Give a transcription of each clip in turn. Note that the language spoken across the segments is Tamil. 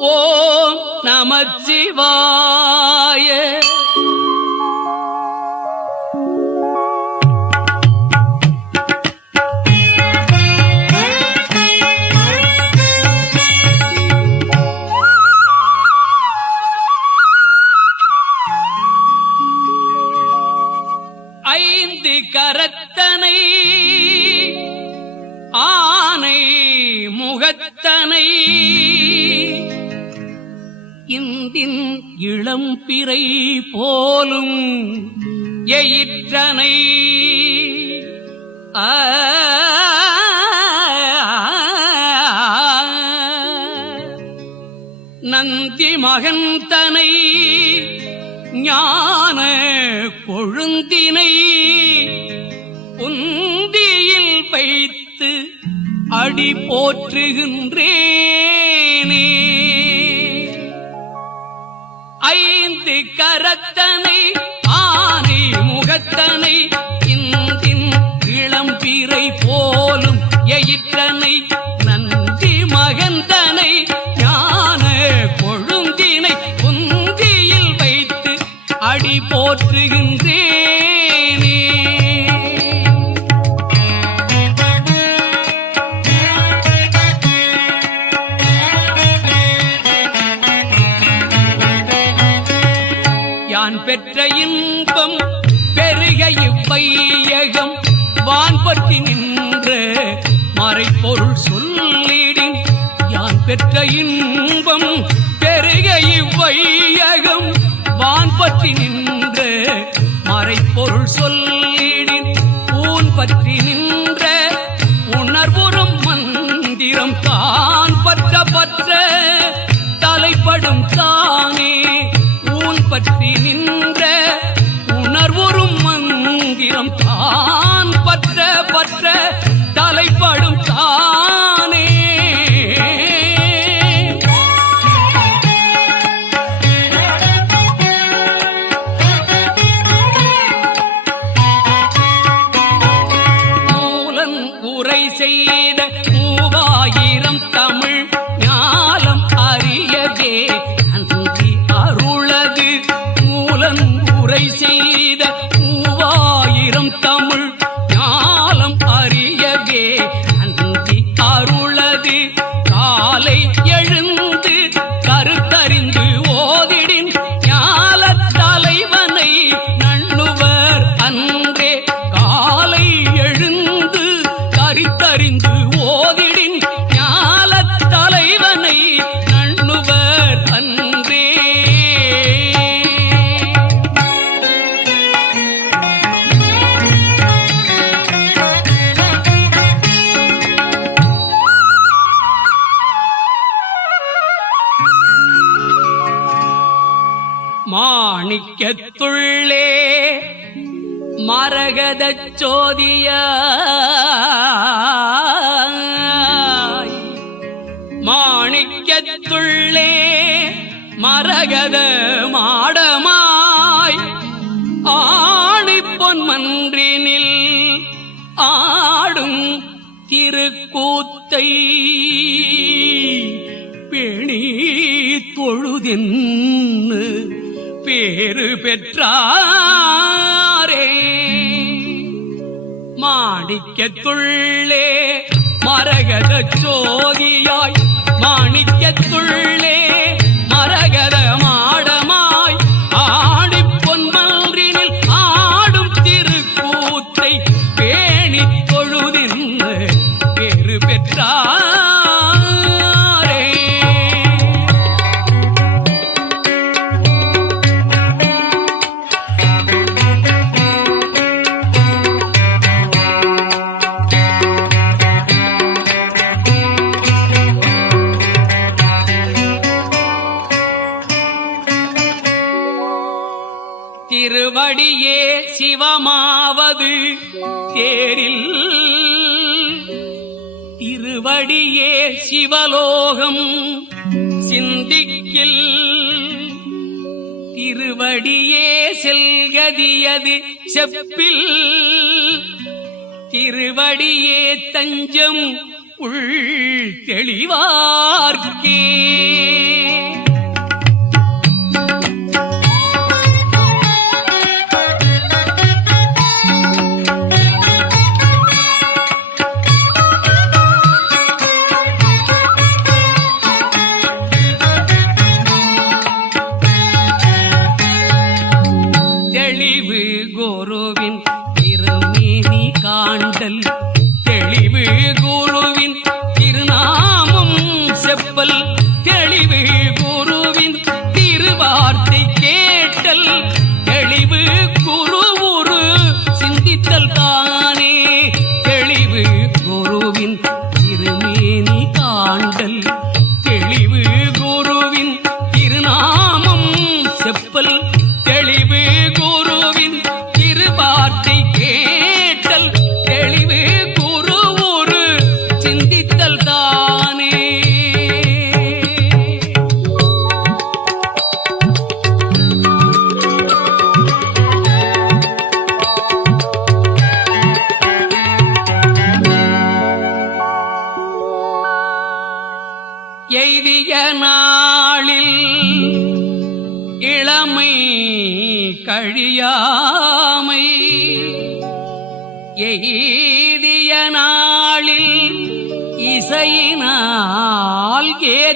ஓம் நமச்சிவாய. ஐந்து கரத்தனை ஆனை முகத்தனை. இந்தின் இளம்பிறை போலும் எயிற்றனை. ஆ நந்தி மகந்தனை ஞான கொழுந்தினை உந்தியில் வைத்து அடி போற்றுகின்றேனே ஐந்து கரத்தனை பெற்ற இன்பம் பெருக இவ்வையகம். வான் பற்றி நின்ற மறைப்பொருள் சொல்லிடின் யான் பெற்ற இன்பம் பெருக இவ்வையகம். வான்பற்றி நின்ற மறைப்பொருள் சொல்லிடின் ஊன் பற்றி நின்ற உணர்வுறும் மந்திரம் தான் பற்ற பற்ற தலைப்படும் தானே ஊன் பற்றி நின்ற மாணிக்கத்துள்ளே மரகத மாடமாய் ஆணி பொன்மன்றினில் ஆடும் திருக்கூத்தை பேணி தொழுதென்னு பேரு பெற்றாரே. மாணிக்கத்துள்ளே மரகத சோதியாய் சிவமாவது தேரில் திருவடியே சிவலோகம் சிந்திக்கில் திருவடியே செல்கதியது செப்பில் திருவடியே தஞ்சம் உள் தெளிவார்க்கே.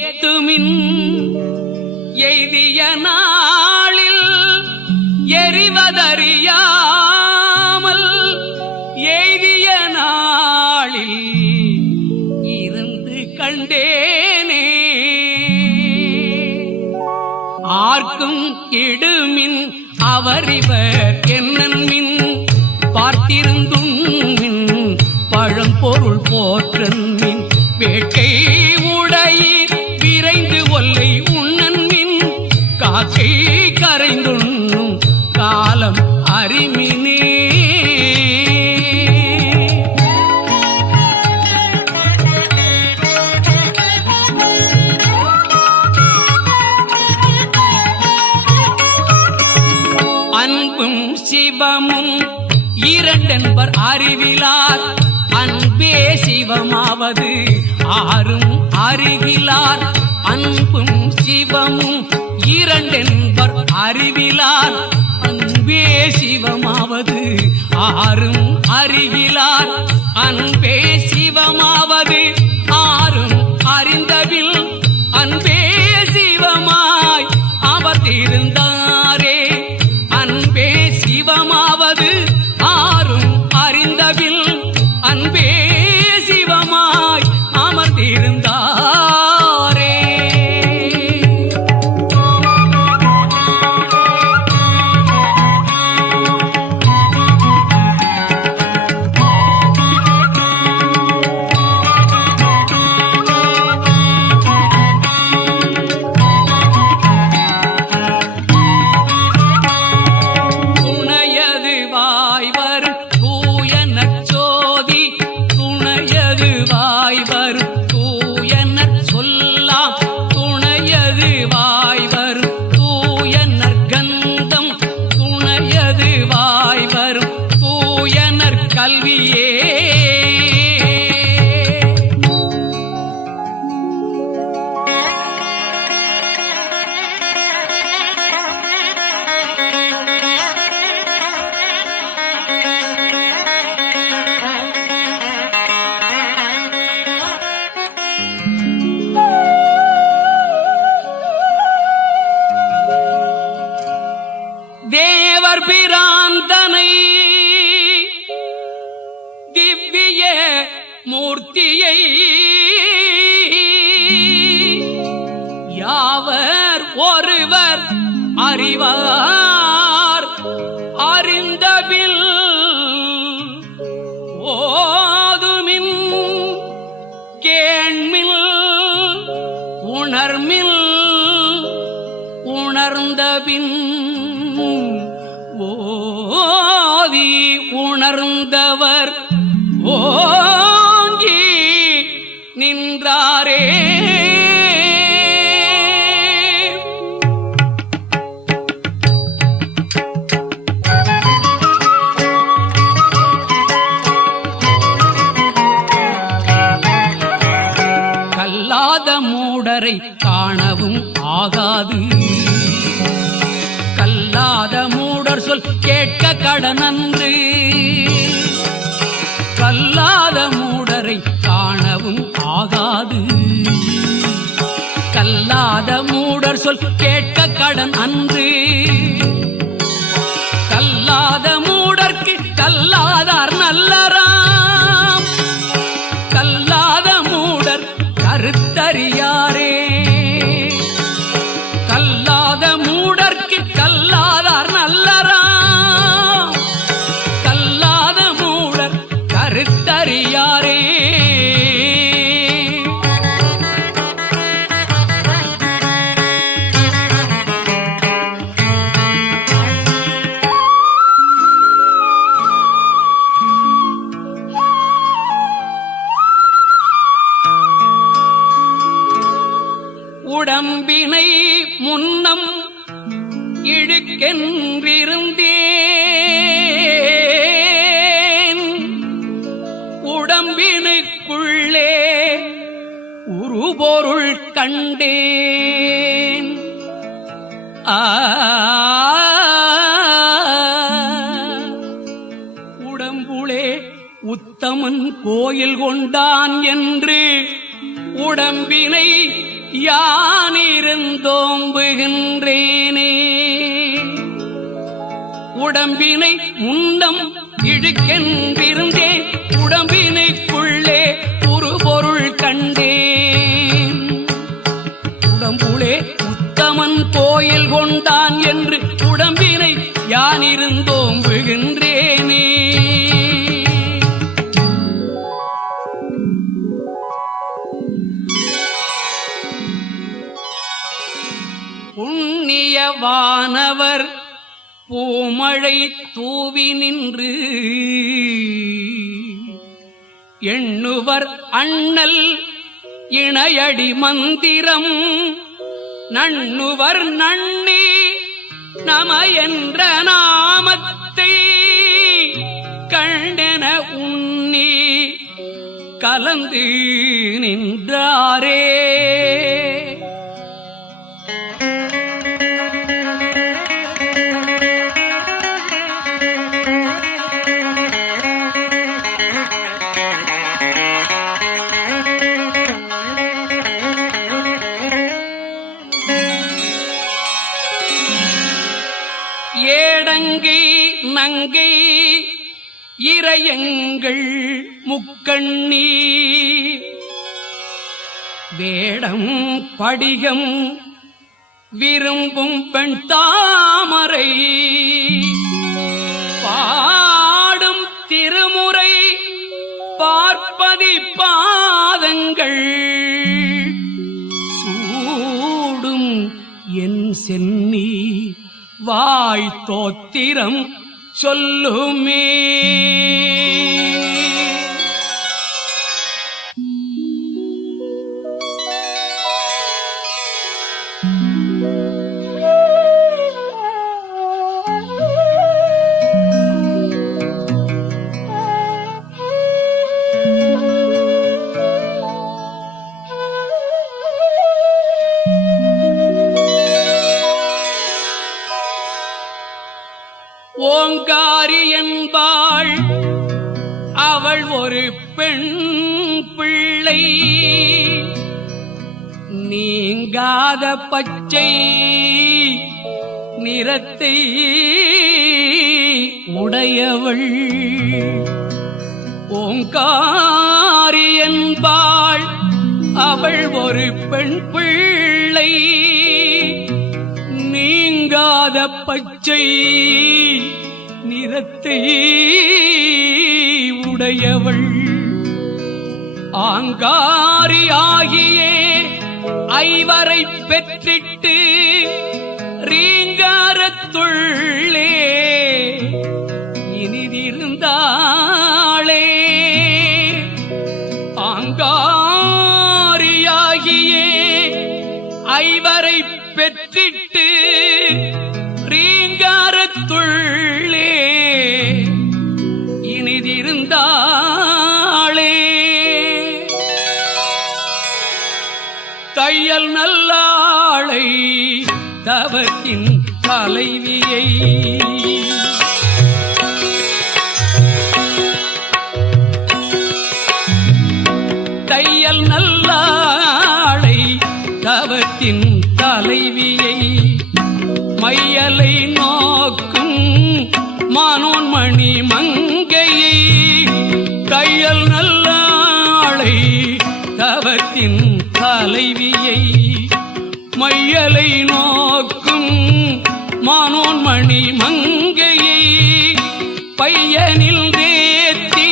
ஏத்துமின் எய்திய நாளில் எறிவதறியாமல் எய்திய நாளில் இருந்து கண்டேனே. ஆர்க்கும் இடுமின் அவரிவர் என்னன்மின் பார்த்திருந்தும் மின் பழம்பொருள் போற்றன்மின் வேட்கை உடையீர் காக்கை கரைந்துண்ணும் காலம் அறிமினே அன்பும் சிவமும் இரண்டென்பர் அறிவிலார். அன்பே சிவமாவது ஆறும் அருகிலார் அன்பும் சிவமும் இரண்டென்பர் அறிவிலார் அன்பே சிவமாவது. ஆறும் அறிவிலார் அன்பே சிவமாவது. பின் ஓதி உணர்ந்தவர் ஓங்கி நின்றாரே. கல்லாத மூடரை காணவும் ஆகாது. கேட்க கடனன்று முன்னம் இழுக்கென்றிருந்தேன். உடம்பினுக்குள்ளே உருபொருள் கண்டேன். ஆ. உடம்புளே உத்தமன் கோயில் கொண்டான் என்று உடம்பினை யானே யானிருந்தோம்புகின்றேனே உடம்பினை முன்னம் இழுக்கென்றிருந்தேன் புண்ணியவானவர் பூமழை தூவி நின்று எண்ணுவர் அண்ணல் இணையடி மந்திரம் நண்ணுவர் நன்னி நம என்ற நாமத்தை கண்டென உண்ணி கலந்து நின்றாரே. இறையங்கள் முக்கண்ணி வேடம் படிகம் விரும்பும் பெண் தாமரை. பாடும் திருமுறை பார்ப்பதி பாதங்கள். சூடும் என் சென்னி வாய் தோத்திரம் சொல்லுமே. பச்சை நிறத்தை உடையவள். ஓங்காரி என்பாள் அவள் ஒரு பெண் பிள்ளை. நீங்காத பச்சை நிறத்தை உடையவள். ஆங்காரியாகிய ஐவரை பெற்றிட்டு ரீங்காரத்துள்ளே தலைவியை. தையல் நல்லாளை தவத்தின் தலைவியை. மையலை நோக்கும் மானோன்மணி மங்க மானோன் மணி மங்கையை பையனில் தேத்தி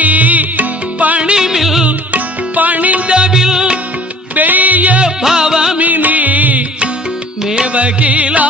பணிமில் பணிந்தவில் பெய்ய பவமினி மேவகிலா